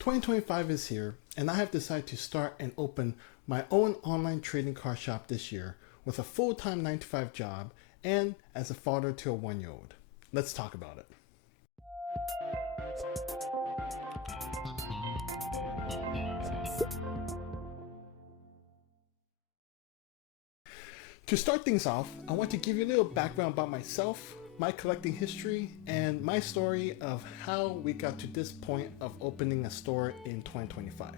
2025 is here, and I have decided to start and open my own online trading card shop this year with a full-time 9 to 5 job and as a father to a 1-year-old. Let's talk about it. To start things off, I want to give you a little background about myself, my collecting history, and my story of how we got to this point of opening a store in 2025.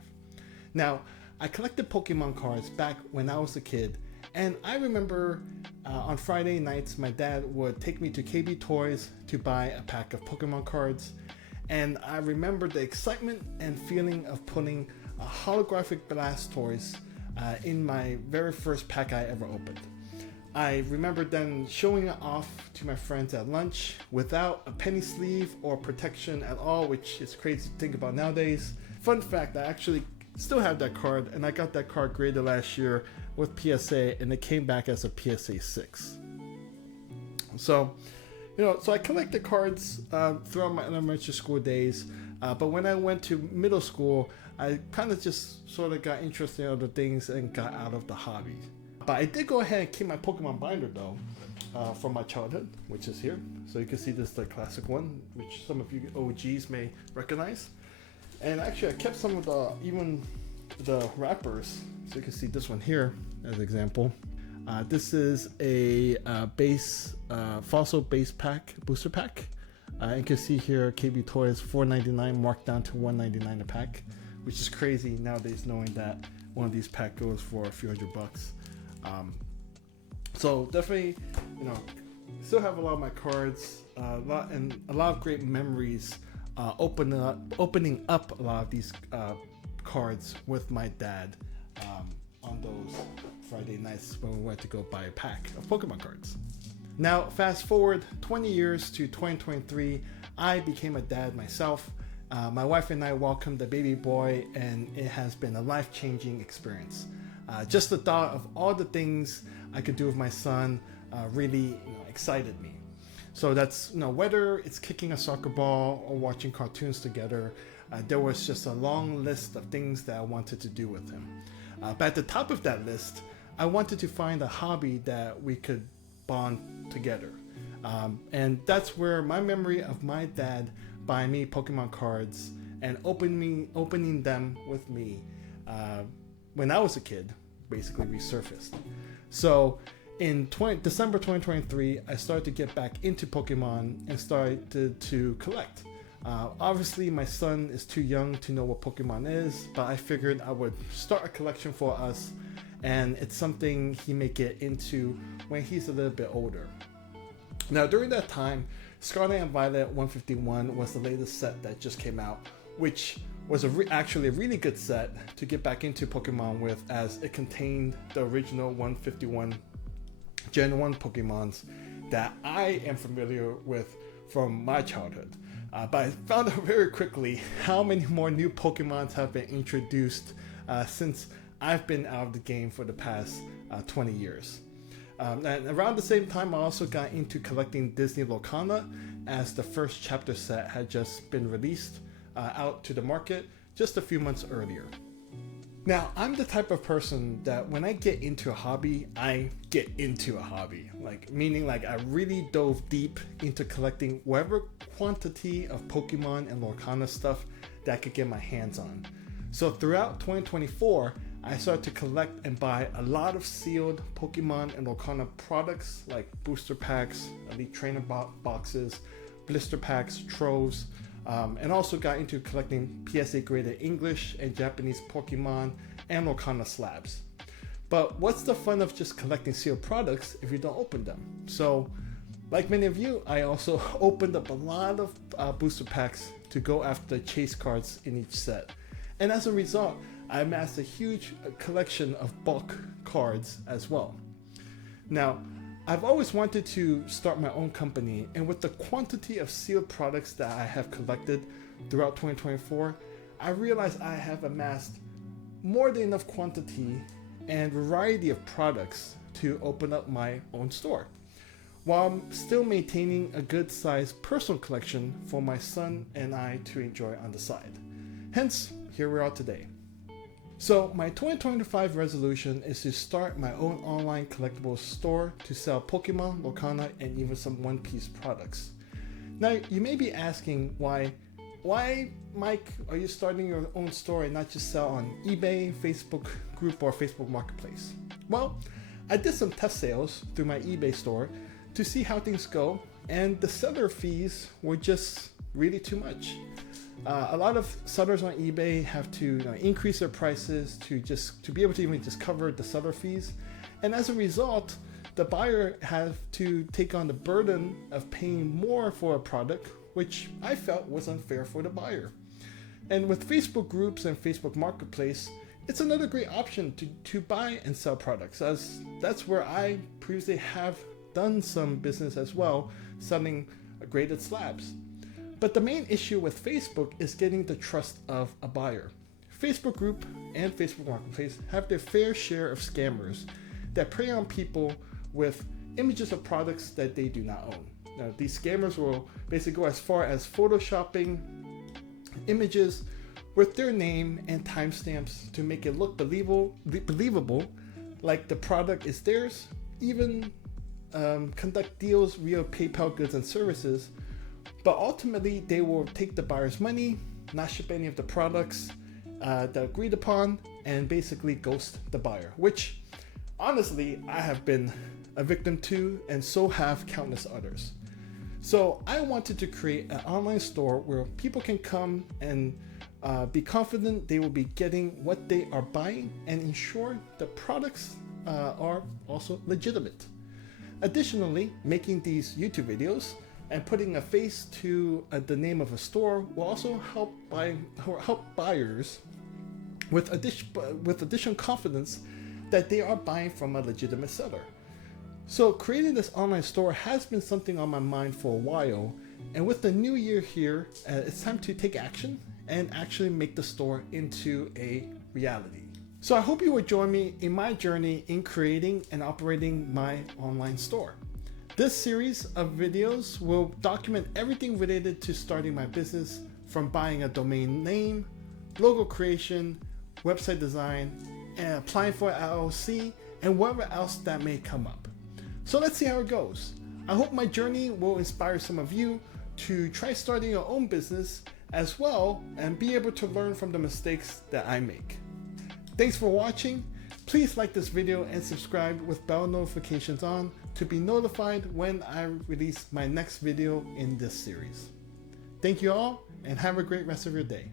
Now, I collected Pokemon cards back when I was a kid, and I remember on Friday nights my dad would take me to KB Toys to buy a pack of Pokemon cards, and I remember the excitement and feeling of putting a holographic Blastoise in my very first pack I ever opened. I remember then showing it off to my friends at lunch without a penny sleeve or protection at all, which is crazy to think about nowadays. Fun fact, I actually still have that card, and I got that card graded last year with PSA, and it came back as a PSA 6. So I collected cards throughout my elementary school days, but when I went to middle school, I kind of just sort of got interested in other things and got out of the hobby. But I did go ahead and keep my Pokemon binder though, from my childhood, which is here. So you can see this is the classic one, which some of you OGs may recognize. And actually I kept some of even the wrappers. So you can see this one here as an example. This is a fossil base pack, booster pack. You can see here KB Toys $4.99 marked down to $1.99 a pack, which is crazy nowadays knowing that one of these packs goes for a few $100. So definitely, still have a lot of my cards, a lot of great memories opening up a lot of these cards with my dad on those Friday nights when we went to go buy a pack of Pokemon cards. Now, fast forward 20 years to 2023, I became a dad myself. My wife and I welcomed a baby boy, and it has been a life-changing experience. Just the thought of all the things I could do with my son really excited me. So that's, whether it's kicking a soccer ball or watching cartoons together, there was just a long list of things that I wanted to do with him. But at the top of that list, I wanted to find a hobby that we could bond together. And that's where my memory of my dad buying me Pokemon cards and opening them with me when I was a kid basically resurfaced. So in December 2023, I started to get back into Pokemon and started to collect. Obviously, my son is too young to know what Pokemon is, but I figured I would start a collection for us, and it's something he may get into when he's a little bit older. Now, during that time, Scarlet and Violet 151 was the latest set that just came out, which was actually a really good set to get back into Pokemon with, as it contained the original 151 Gen 1 Pokemons that I am familiar with from my childhood. But I found out very quickly how many more new Pokemons have been introduced since I've been out of the game for the past 20 years. And around the same time, I also got into collecting Disney Lorcana, as the first chapter set had just been released out to the market just a few months earlier. Now, I'm the type of person that when I get into a hobby, I get into a hobby. Meaning I really dove deep into collecting whatever quantity of Pokemon and Lorcana stuff that I could get my hands on. So throughout 2024, I started to collect and buy a lot of sealed Pokemon and Lorcana products like booster packs, Elite Trainer boxes, blister packs, troves, and also got into collecting PSA graded English and Japanese Pokemon and Lorcana slabs. But what's the fun of just collecting sealed products if you don't open them? So, like many of you, I also opened up a lot of booster packs to go after the chase cards in each set. And as a result, I amassed a huge collection of bulk cards as well. Now, I've always wanted to start my own company, and with the quantity of sealed products that I have collected throughout 2024, I realized I have amassed more than enough quantity and variety of products to open up my own store, while still maintaining a good sized personal collection for my son and I to enjoy on the side. Hence, here we are today. So my 2025 resolution is to start my own online collectibles store to sell Pokemon, Lorcana, and even some One Piece products. Now, you may be asking why, Mike, are you starting your own store and not just sell on eBay, Facebook group, or Facebook Marketplace? Well, I did some test sales through my eBay store to see how things go, and the seller fees were just really too much. A lot of sellers on eBay have to increase their prices to be able to even just cover the seller fees, and as a result, the buyer has to take on the burden of paying more for a product, which I felt was unfair for the buyer. And with Facebook groups and Facebook Marketplace, it's another great option to buy and sell products, as that's where I previously have done some business as well, selling graded slabs. But the main issue with Facebook is getting the trust of a buyer. Facebook group and Facebook Marketplace have their fair share of scammers that prey on people with images of products that they do not own. Now, these scammers will basically go as far as photoshopping images with their name and timestamps to make it look believable, like the product is theirs, even conduct deals via PayPal goods and services. But ultimately, they will take the buyer's money, not ship any of the products that agreed upon, and basically ghost the buyer, which honestly, I have been a victim to, and so have countless others. So I wanted to create an online store where people can come and be confident they will be getting what they are buying and ensure the products are also legitimate. Additionally, making these YouTube videos and putting a face to the name of a store will also help buyers with additional confidence that they are buying from a legitimate seller. So creating this online store has been something on my mind for a while, and with the new year here, it's time to take action and actually make the store into a reality. So I hope you will join me in my journey in creating and operating my online store. This series of videos will document everything related to starting my business, from buying a domain name, logo creation, website design, and applying for an LLC, and whatever else that may come up. So let's see how it goes. I hope my journey will inspire some of you to try starting your own business as well and be able to learn from the mistakes that I make. Thanks for watching. Please like this video and subscribe with bell notifications on to be notified when I release my next video in this series. Thank you all, and have a great rest of your day.